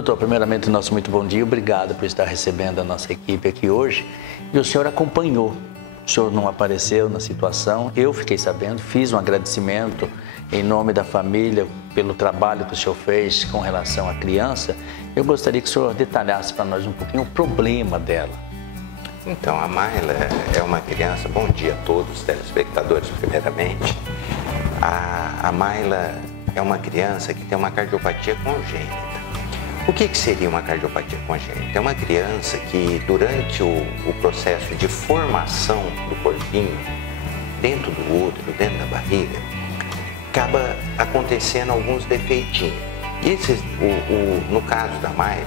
Doutor, primeiramente, nosso muito bom dia. Obrigado por estar recebendo a nossa equipe aqui hoje. E o senhor acompanhou. O senhor não apareceu na situação. Eu fiquei sabendo, fiz um agradecimento em nome da família pelo trabalho que o senhor fez com relação à criança. Eu gostaria que o senhor detalhasse para nós um pouquinho o problema dela. Então, a Mayla é uma criança, bom dia a todos os telespectadores, primeiramente. A Mayla é uma criança que tem uma cardiopatia congênita. O que seria uma cardiopatia congênita? É uma criança que, durante o processo de formação do corpinho, dentro do útero, dentro da barriga, acaba acontecendo alguns defeitinhos. No caso da Mayla,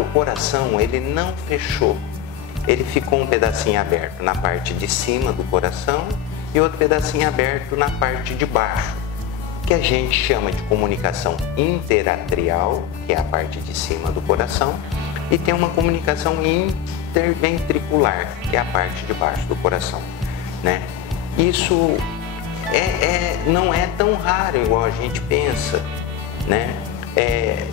o coração ele não fechou. Ele ficou um pedacinho aberto na parte de cima do coração e outro pedacinho aberto na parte de baixo, que a gente chama de comunicação interatrial, que é a parte de cima do coração, e tem uma comunicação interventricular, que é a parte de baixo do coração, né? Isso não é tão raro igual a gente pensa, né?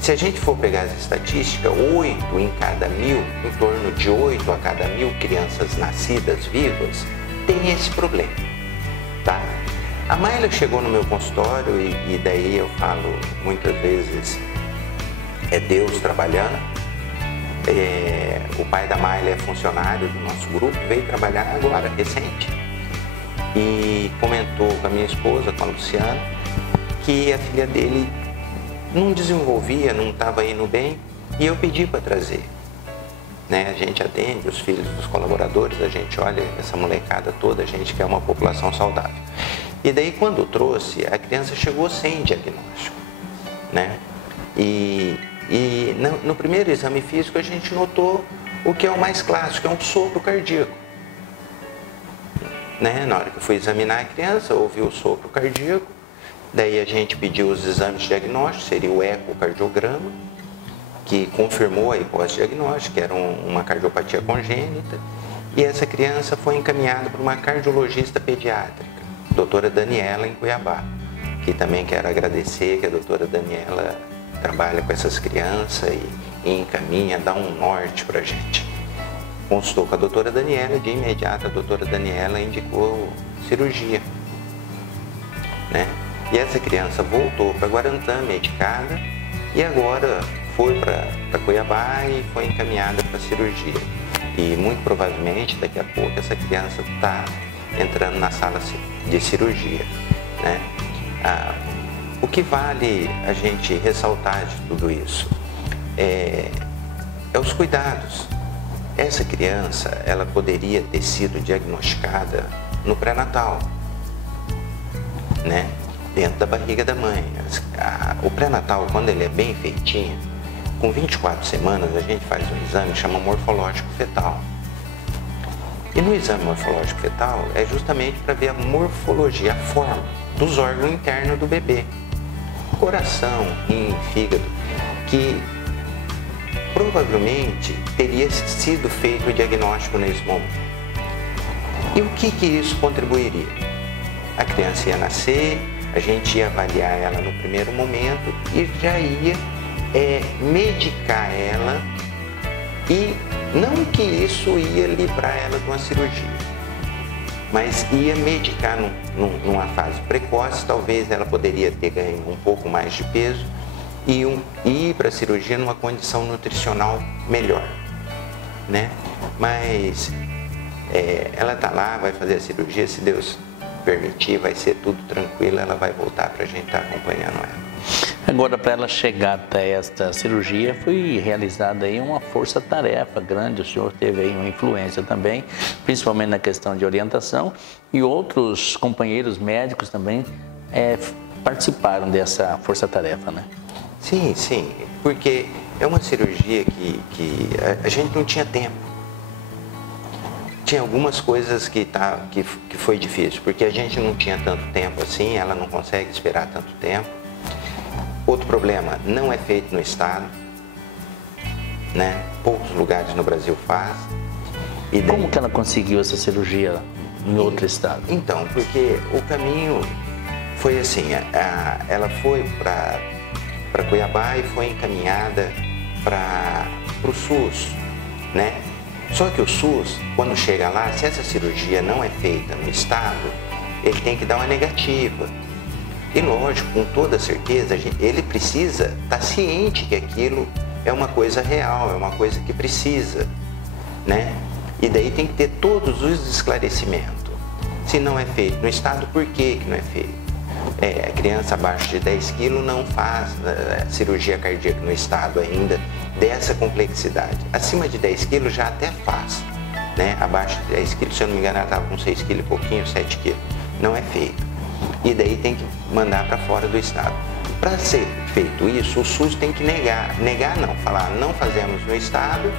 Se a gente for pegar as estatísticas, 8 em cada 1000, em torno de 8 a cada 1000 crianças nascidas vivas, tem esse problema, tá? A Mayla chegou no meu consultório e daí eu falo muitas vezes, é Deus trabalhando. O pai da Mayla é funcionário do nosso grupo, veio trabalhar agora, recente, e comentou com a minha esposa, com a Luciana, que a filha dele não desenvolvia, não estava indo bem, e eu pedi para trazer. Né? A gente atende os filhos dos colaboradores, a gente olha essa molecada toda, a gente quer uma população saudável. E daí, quando eu trouxe, a criança chegou sem diagnóstico, né? E no primeiro exame físico a gente notou o que é o mais clássico, é um sopro cardíaco. Né? Na hora que eu fui examinar a criança, ouvi o sopro cardíaco, daí a gente pediu os exames de diagnóstico, seria o ecocardiograma, que confirmou a hipótese diagnóstica, que era uma cardiopatia congênita, e essa criança foi encaminhada para uma cardiologista pediátrica, doutora Daniela, em Cuiabá, que também quero agradecer, que a doutora Daniela trabalha com essas crianças e encaminha, dá um norte para a gente. Consultou com a doutora Daniela, de imediato a doutora Daniela indicou cirurgia, né? E essa criança voltou para Guarantã, medicada, e agora foi para Cuiabá e foi encaminhada para cirurgia. E muito provavelmente, daqui a pouco, essa criança está entrando na sala de cirurgia, né? O que vale a gente ressaltar de tudo isso é os cuidados. Essa criança, ela poderia ter sido diagnosticada no pré-natal, né? Dentro da barriga da mãe. O pré-natal, quando ele é bem feitinho, com 24 semanas a gente faz um exame que chama morfológico fetal. E no exame morfológico fetal é justamente para ver a morfologia, a forma dos órgãos internos do bebê. Coração, rim, fígado, que provavelmente teria sido feito o diagnóstico nesse momento. E o que isso contribuiria? A criança ia nascer, a gente ia avaliar ela no primeiro momento e já ia medicar ela, e não que isso ia livrar ela de uma cirurgia, mas ia medicar numa fase precoce. Talvez ela poderia ter ganho um pouco mais de peso e ir para a cirurgia numa condição nutricional melhor, né? Mas ela está lá, vai fazer a cirurgia, se Deus permitir, vai ser tudo tranquilo, ela vai voltar para a gente estar acompanhando ela. Agora, para ela chegar até esta cirurgia, foi realizada aí uma força-tarefa grande. O senhor teve aí uma influência também, principalmente na questão de orientação, e outros companheiros médicos também participaram dessa força-tarefa, né? Sim, sim, porque é uma cirurgia que a gente não tinha tempo. Tinha algumas coisas que foi difícil, porque a gente não tinha tanto tempo assim, ela não consegue esperar tanto tempo. Outro problema, não é feito no estado, né? Poucos lugares no Brasil faz. E daí... Como que ela conseguiu essa cirurgia em outro estado? Então, porque o caminho foi assim, ela foi para para Cuiabá e foi encaminhada para o SUS, né? Só que o SUS, quando chega lá, se essa cirurgia não é feita no estado, ele tem que dar uma negativa. E lógico, com toda certeza, ele precisa estar ciente que aquilo é uma coisa real, é uma coisa que precisa, né? E daí tem que ter todos os esclarecimentos. Se não é feito no estado, por que não é feito? A criança abaixo de 10 quilos não faz cirurgia cardíaca no estado ainda dessa complexidade. Acima de 10 quilos já até faz, né? Abaixo de 10 quilos, se eu não me engano, ela estava com 6 quilos e pouquinho, 7 quilos. Não é feito. E daí tem que mandar para fora do estado. Para ser feito isso, o SUS tem que negar não, falar não fazemos no estado,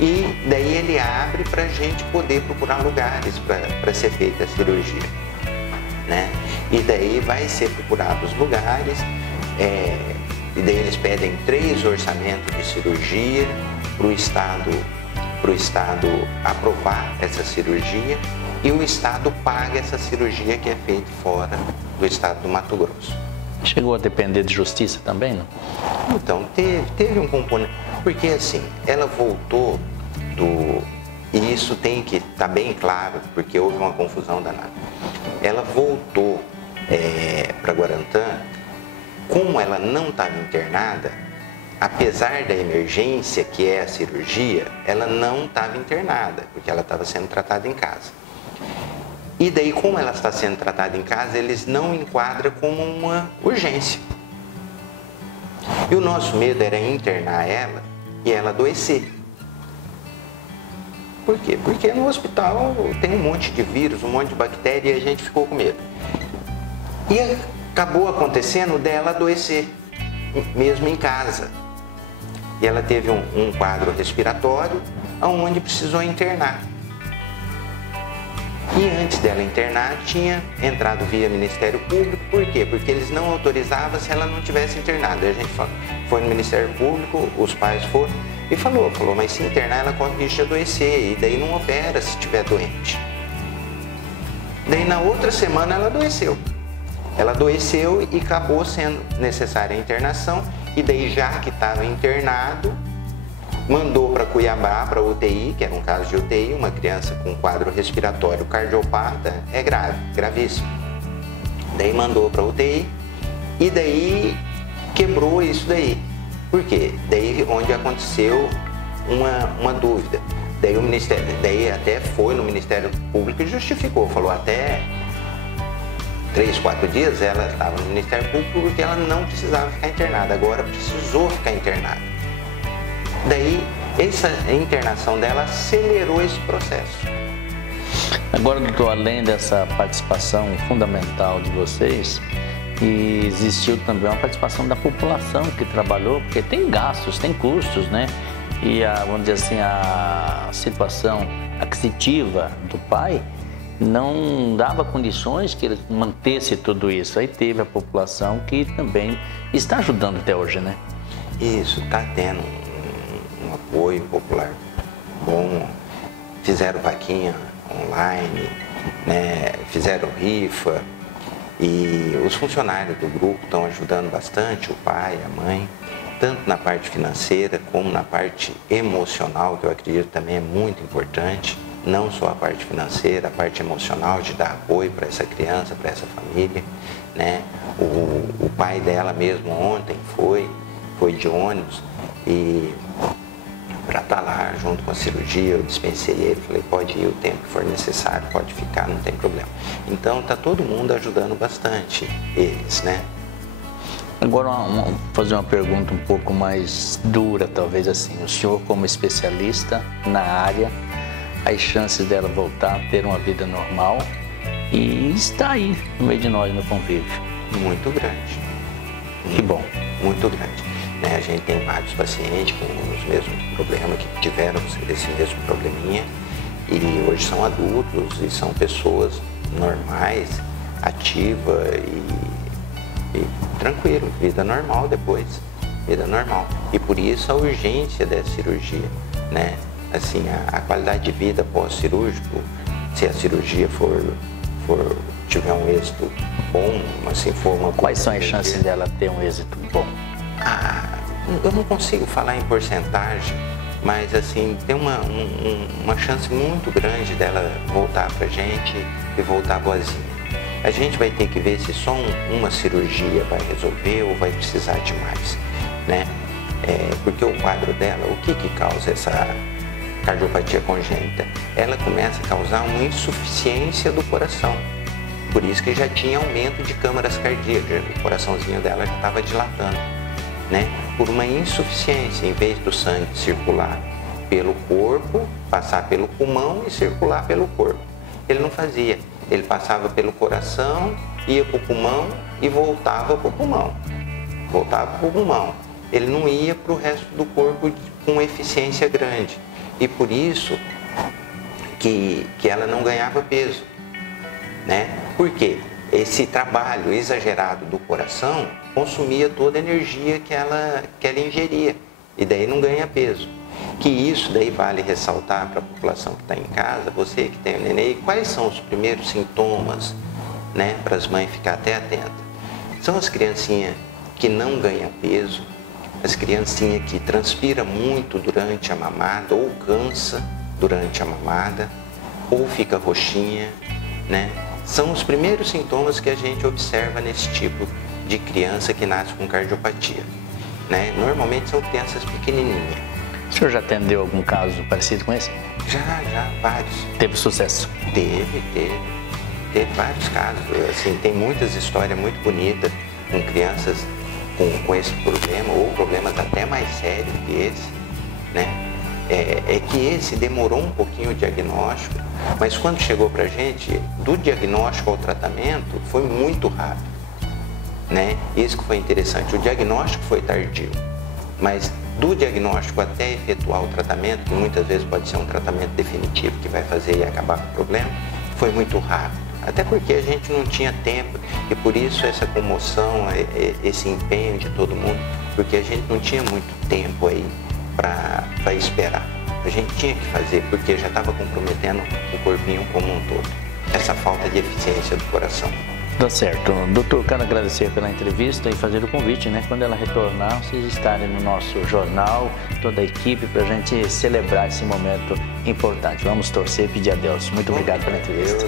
e daí ele abre para a gente poder procurar lugares para ser feita a cirurgia, né? E daí vai ser procurados lugares, e daí eles pedem 3 orçamentos de cirurgia para o estado aprovar essa cirurgia, e o estado paga essa cirurgia que é feita fora do estado do Mato Grosso. Chegou a depender de justiça também, não? Então, teve um componente, porque assim, ela voltou e isso tem que estar bem claro, porque houve uma confusão danada. Ela voltou para Guarantã, como ela não estava internada, apesar da emergência que é a cirurgia, ela não estava internada, porque ela estava sendo tratada em casa. E daí, como ela está sendo tratada em casa, eles não enquadram como uma urgência. E o nosso medo era internar ela e ela adoecer. Por quê? Porque no hospital tem um monte de vírus, um monte de bactéria, e a gente ficou com medo. E acabou acontecendo dela adoecer, mesmo em casa. E ela teve um quadro respiratório, onde precisou internar. E antes dela internar, tinha entrado via Ministério Público. Por quê? Porque eles não autorizavam se ela não tivesse internado. Aí a gente foi no Ministério Público, os pais foram e falou, mas se internar ela corre risco de adoecer, e daí não opera se estiver doente. Daí na outra semana ela adoeceu. Ela adoeceu e acabou sendo necessária a internação, e daí já que estava internado, mandou para Cuiabá, para UTI, que era um caso de UTI, uma criança com quadro respiratório cardiopata, é grave, gravíssimo. Daí mandou para UTI e daí quebrou isso daí. Por quê? Daí onde aconteceu uma dúvida. Daí o Ministério, daí até foi no Ministério Público e justificou, falou até 3, 4 dias ela estava no Ministério Público porque ela não precisava ficar internada, agora precisou ficar internada. Daí, essa internação dela acelerou esse processo. Agora, doutor, além dessa participação fundamental de vocês, existiu também uma participação da população que trabalhou, porque tem gastos, tem custos, né? E, vamos dizer assim, a situação aquisitiva do pai não dava condições que ele mantesse tudo isso. Aí teve a população que também está ajudando até hoje, né? Isso, está tendo um apoio popular bom, fizeram vaquinha online, né? Fizeram rifa, e os funcionários do grupo estão ajudando bastante, o pai, a mãe, tanto na parte financeira como na parte emocional, que eu acredito também é muito importante, não só a parte financeira, a parte emocional de dar apoio para essa criança, para essa família, né? O pai dela mesmo ontem foi de ônibus, e para estar lá junto com a cirurgia, eu dispensei ele, falei, pode ir o tempo que for necessário, pode ficar, não tem problema. Então tá todo mundo ajudando bastante eles, né? Agora, fazer uma pergunta um pouco mais dura, talvez assim. O senhor, como especialista na área, as chances dela voltar a ter uma vida normal e está aí no meio de nós, no convívio? Muito grande. Que bom. Muito grande. Né? A gente tem vários pacientes com os mesmos problemas, que tiveram esse mesmo probleminha, e hoje são adultos e são pessoas normais, ativas e tranquilo, vida normal depois, vida normal. E por isso a urgência da cirurgia, né? Assim, a qualidade de vida pós-cirúrgico, se a cirurgia tiver um êxito bom, assim, for uma... Quais são as chances dela ter um êxito bom? Eu não consigo falar em porcentagem, mas assim, tem uma chance muito grande dela voltar pra gente e voltar boazinha. A gente vai ter que ver se só uma cirurgia vai resolver ou vai precisar de mais, né? Porque o quadro dela, o que causa essa cardiopatia congênita? Ela começa a causar uma insuficiência do coração. Por isso que já tinha aumento de câmaras cardíacas, o coraçãozinho dela já estava dilatando, né? Por uma insuficiência, em vez do sangue circular pelo corpo, passar pelo pulmão e circular pelo corpo. Ele não fazia, ele passava pelo coração, ia para o pulmão e voltava para o pulmão. Voltava para o pulmão. Ele não ia para o resto do corpo com eficiência grande. E por isso que ela não ganhava peso, né? Por quê? Esse trabalho exagerado do coração consumia toda a energia que ela ingeria e daí não ganha peso. Que isso daí vale ressaltar para a população que está em casa, você que tem o neném, quais são os primeiros sintomas, né, para as mães ficarem até atentas. São as criancinhas que não ganham peso, as criancinhas que transpiram muito durante a mamada ou cansa durante a mamada ou fica roxinha, né? São os primeiros sintomas que a gente observa nesse tipo de criança que nasce com cardiopatia, né? Normalmente são crianças pequenininhas. O senhor já atendeu algum caso parecido com esse? Já, vários. Teve sucesso? Teve vários casos. Assim, tem muitas histórias muito bonitas com crianças com esse problema ou problemas até mais sérios que esse, né? É que esse demorou um pouquinho o diagnóstico, mas quando chegou pra gente, do diagnóstico ao tratamento, foi muito rápido, né? Isso que foi interessante. O diagnóstico foi tardio, mas do diagnóstico até efetuar o tratamento, que muitas vezes pode ser um tratamento definitivo que vai fazer e acabar com o problema, foi muito rápido. Até porque a gente não tinha tempo e por isso essa comoção, esse empenho de todo mundo, porque a gente não tinha muito tempo aí para esperar. A gente tinha que fazer porque já estava comprometendo o corpinho como um todo. Essa falta de eficiência do coração. Tá certo. Doutor, quero agradecer pela entrevista e fazer o convite, né? Quando ela retornar, vocês estarem no nosso jornal, toda a equipe, para a gente celebrar esse momento importante. Vamos torcer e pedir a Deus. Muito obrigado pela entrevista.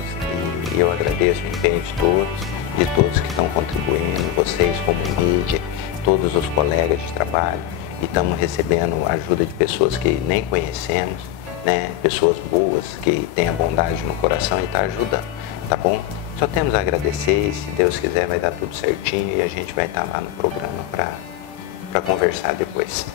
E eu agradeço o empenho de todos que estão contribuindo, vocês como mídia, todos os colegas de trabalho. E estamos recebendo a ajuda de pessoas que nem conhecemos, né? Pessoas boas, que têm a bondade no coração e estão ajudando, tá bom? Só temos a agradecer e se Deus quiser vai dar tudo certinho e a gente vai estar lá no programa para conversar depois.